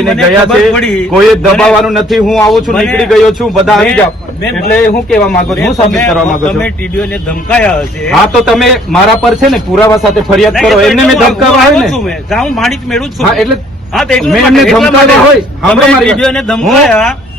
એને ગયા છે. કોઈ દબાવવાનું નથી હું આવું છું નીકળી ગયો છું બધા આવી જાઓ. એટલે હું કેવા માંગુ છું હું સાબિત કરવા માંગુ છું. ટીડીઓને ધમકાયા હશે. હા તો તમે મારા પર છે ને પુરાવા સાથે ફરિયાદ કરો એમને મેં હું- ધમકાવા હું છું ને હું માણિક મેળવું છું. એટલે હા મેં એમને ધમકાવ્યા. હોય. સાંભળો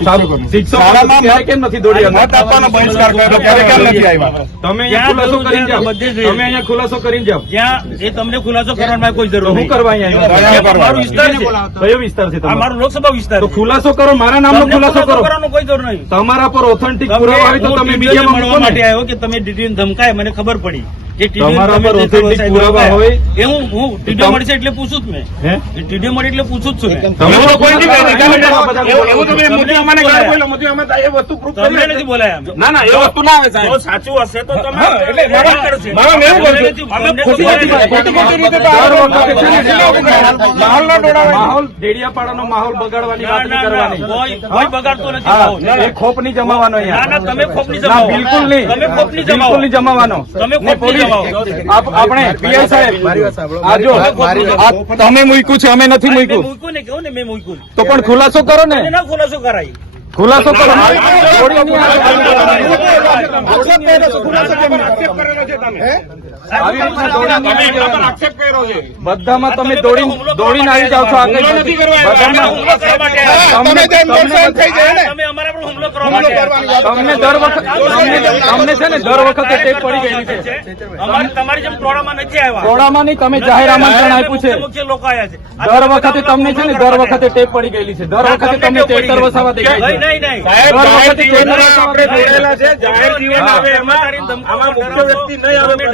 કેમ નથી દોડી આવ્યા મત આપવાનો બહિષ્કાર કર્યો ત્યારે કેમ નથી આવ્યા? તમે ખુલાસો કરીને જાઓ. જ્યાં એ તમને ખુલાસો કરવાની કોઈ જરૂર હું કરવા વિસ્તાર છે. કયો વિસ્તાર છે તમારો? મારો લોકસભા વિસ્તાર ખુલાસો કરો મારા નામનો ખુલાસો કરો. કરવાનો કોઈ જરૂર નહીં. તમારા પર ઓથેન્ટિક તમે- પુરાવા હોય તો તમે મીડિયામાં મળવા માટે આવ્યો કે તમે ટીડીઓને ધમકાય મને ખબર પડી. જે તમારા તમે પર જે પુરાવા હોય. એ હું હું ટીડીઓ મળશે એટલે પૂછું જ મેં. હે? ટીડીઓ મળે એટલે પૂછું જ છું તમે કોઈ નહીં. તમે બધા બોલો છો. એવું- એવું તમે મોદી અમાને બોલાયા. બોલો, મોદી અમે એ વસ્તુ proof કરી નથી બોલાયા ના ના એ વસ્તુ ના આવે સાહેબ. સાચું હશે તો તમે એટલે મારા- મારા એવું તમને અમે ખોટી ખોટી- ખોટી ખોટી રીતે તો દર આ વખતે છે ને માહોલ ના દોડાવે માહોલ ડેડિયાપાડાનો માહોલ બગાડવાની વાત નહીં ના, ના, કરવાની. કોઈ- કોઈ બગાડતો નથી એ ખોપ નહીં જમાવાનો અહીંયા ના તમે ખોપ ના, જમાવો. બિલકુલ નહીં. તમે ખોપની જમાવો. બિલકુલ નહીં જમાવાનો. તમે. આપ- આપણે પીઆઈ સાહેબ આ તમે મૂક્યું છે અમે નથી મૂક્યું મૂક્યું ને કહું ને મેં મૂક્યું તો પણ ખુલાસો કરો ને ખુલાસો કરાય ખુલાસો કરો બધામાં તમે દોડી દોડીને આવી જાઓ છો આગળ નથી. તમને- દર વખત તમને છે ને દર વખતે ટેપ પડી ગયેલી છે. તમારી જેમ ટોળામાં નથી આવ્યા. ટોળામાં નહીં તમે જાહેર આમંત્રણ આપ્યું છે. લોકો આવ્યા છે. દર વખતે તમને છે ને દર વખતે ટેપ પડી ગયેલી છે. દર વખતે તમને ચેતર વસાવા દેખાય છે. દર વખતે જીવનમાં વસાવા આપણે જોડેલા છે. જાહેર જીવન આવે એમાં આમાં મુખ્ય વ્યક્તિ નહીં આવે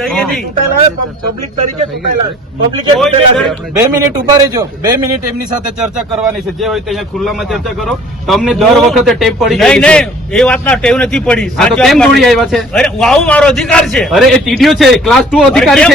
બે મિનિટ ઊભા રહેજો. બે મિનિટ એમની સાથે ચર્ચા કરવાની છે. જે હોય તે અહીંયા ખુલ્લામાં ચર્ચા કરો. તમને દર વખતે ટેપ પડી નહીં નહીં. એ વાતના ટેવ નથી પડી. તો કેમ દોડી આવ્યા છે? અરે વાવ મારો અધિકાર છે. અરે એ ટીડીઓ છે. ક્લાસ ટુ અધિકારી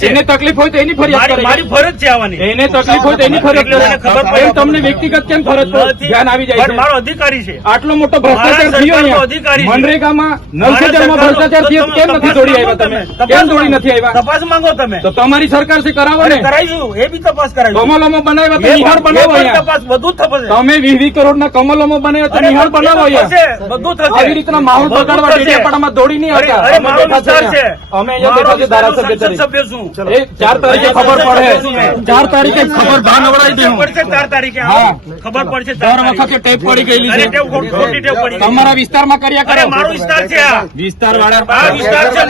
છે. એને તકલીફ હોય તો એની ફરિયાદ મારી ફરજ છે આવવાની એને તકલીફ હોય તો એની ફરજ ખબર પડે. તમને વ્યક્તિગત કેમ ફરજ ધ્યાન આવી જાય મારો અધિકારી છે. આટલો મોટો ભ્રષ્ટાચાર થયો અધિકારી મનરેગામાં મારા ભ્રષ્ટાચાર થયો કેમ નથી દોડી આવ્યા તમે? તમે. કેમ તપાસ નથી આવ્યા. તપાસ માંગો તમે. તો તમારી સરકારથી કરાવો ને. કરાવીશું. એ બી તપાસ કરાવી કમલોમાં બનાવ્યા તો નિહાળ બનાવો તપાસ બધું થશે. તમે વીસ વીસ કરોડ ના કમલોમાં બનાવ્યા તો નિહાળ બનાવો બધું થશે. આવી રીતના માહોલ બગાડવા. ડેડિયાપાડામાં દોડી નહીં આવતા. અમે અહીંયા. બેઠા છે ધારાસભ્ય છું. એ ચાર તારીખે ખબર પડે. ચાર તારીખે ખબર ભાન અવડાવી દે પડશે ચાર તારીખે. હા. ખબર પડશે ચાર દર વખતે ટેપ પડી ગયેલી છે. તમારા વિસ્તારમાં કર્યા કરે. મારો વિસ્તાર છે વિસ્તાર વાળા વિસ્તાર છે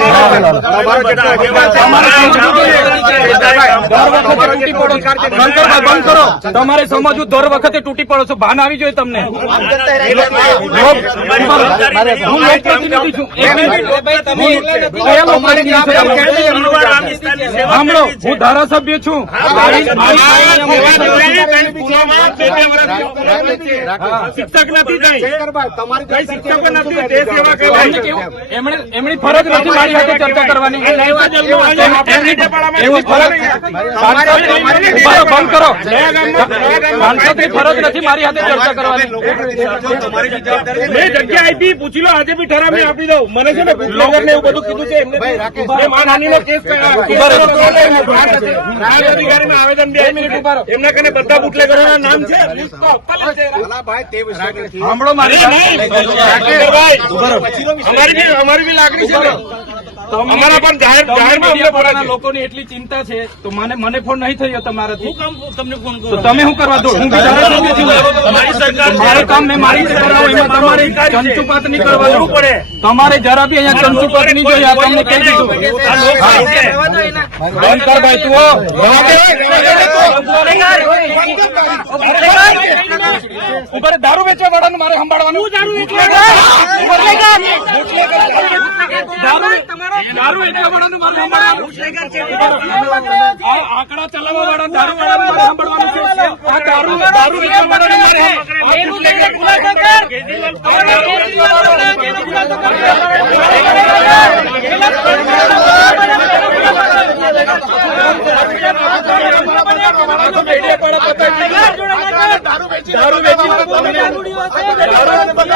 બધા કરો તમારે સમજવું દર વખતે તૂટી પડો છો. ભાન આવી જોઈએ તમને. હું લોકપ્રતિનિધિ છું. સાંભળો હું ધારાસભ્ય છું. શિક્ષક નથી એમને ફરજ નથી મારી સાથે ચર્ચા કરવાની. એમની ફરજ સાંસદ- બંધ કરો. સાંસદની ફરજ નથી મારી સાથે ચર્ચા કરવાની. મેં જગ્યા આપી પૂછી લો આજે બી ઠરાવી આપી દઉં. મને છે ને બ્લોગર ને એવું બધું કીધું છે એમને માનહાનિનો કેસ કર્યો. કેસ ઊભા રહો. કર્યો તો એમને ભાર નથી. રાજ અધિકારીને આવેદન બે મિનિટ એમના કને બધા બુટલેગરોના નામ છે અમારી બી લાગણી છે. અમારા પણ જાહેર. લોકોની એટલી ચિંતા છે તો મને મને ફોન નહીં થયો તમારાથી. હું તમને ફોન તો તમે શું કરવા દો? હું બી ધારાસભ્ય છું તમારી સરકાર મારું કામ મેં મારી રીતે કરાવું એમાં તમારે ચંચુપાત નહીં કરવાનું કરવું પડે. તમારે જરા બી અહીંયા ચંચુપાત નહીં જોઈએ આ તમને કહી દીધું. બંધ કર ભાઈ તું. ઉપર દારૂ વેચવા વાળાનું મારે સંભાળવાનું. દારૂ દારૂ વેચવા વાળાનું મારે સંભાળવાનું આ આંકડા ચલાવવા વાળા દારૂ વાળાનું મારે છે આ દારૂ દારૂ વેચવા વાળાનું દારૂ વેચી દારૂ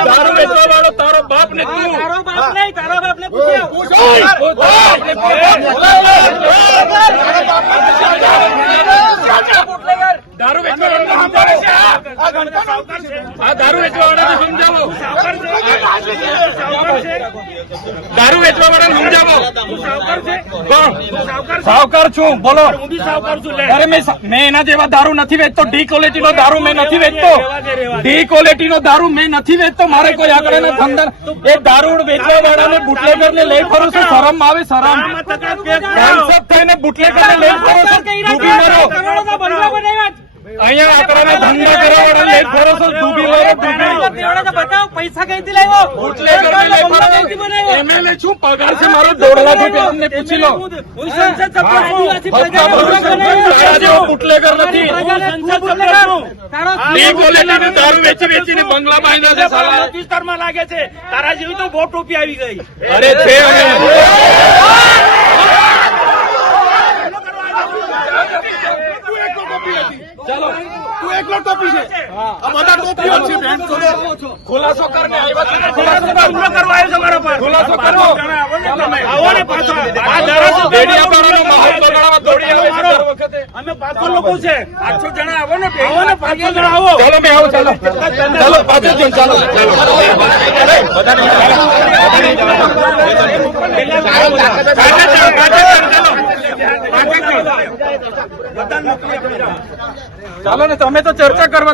દારૂ વેચવા વાળો તારો બાપ ને તું બાપ નહીં તારા બાપને પૂછ્યો દારૂ વેચવા આ દારૂ વેચવા વાળાને સમજાવો. દારૂ વેચવા વાળાને સમજાવો સાવકાર છું બોલો. અરે મેં એના જેવા દારૂ નથી વેચતો. ડી ક્વોલિટી નો દારૂ મેં નથી વેચતો. ડી ક્વોલિટી નો દારૂ મેં નથી વેચતો. મારે કોઈ આગળ ધંધા એ દારૂ વેચવા વાળાને બુટલેગર ને લઈ ફરું છું? શરમ આવે શરમ. થઈને બુટલેગર ને લઈ ફરો છો? ડૂબી મરો. આકડાના ધંધા કરવા એક વર્ષ ડૂબી ગયો. ડૂબી બતાવો પૈસા કઈથી લાવ્યો? બુટલેગર ને એમએલએ શું પગાર છે? મારો દોઢ લાખ રૂપિયા તમને પૂછી લો. હું. સંસદ સભ્ય છું. બધા જેવો બુટલેગર નથી ડી ક્વોલિટી દારૂ વેચી વેચીને બંગલા બાંધ્યા છે સાલા. વિસ્તારમાં લાગે છે તારા જેવી તો બોટ ટોપી આવી ગઈ. અરે છે અમે ચાલો તું એકલો ટોપી છે આ બધા ટોપીઓ છે બેન ખુલાસો કરને આવ્યા છે ખુલાસો કર હુમલો કરવા આવ્યો છે મારા પર ખુલાસો કરો. આવો ને પાછા. આ ધારાસભ્ય દેડિયાપાડાનો માહોલ બગાડવા દોડી આવે દર વખતે. અમે પાંચસો લોકો છે. પાંચસો જણા આવો ને આવો ને પાંચસો જણા આવો. ચાલો મેં આવું ચાલો. ચાલો પાછળ જણ ચાલો. ચાલો ને તમે તો ચર્ચા કરવા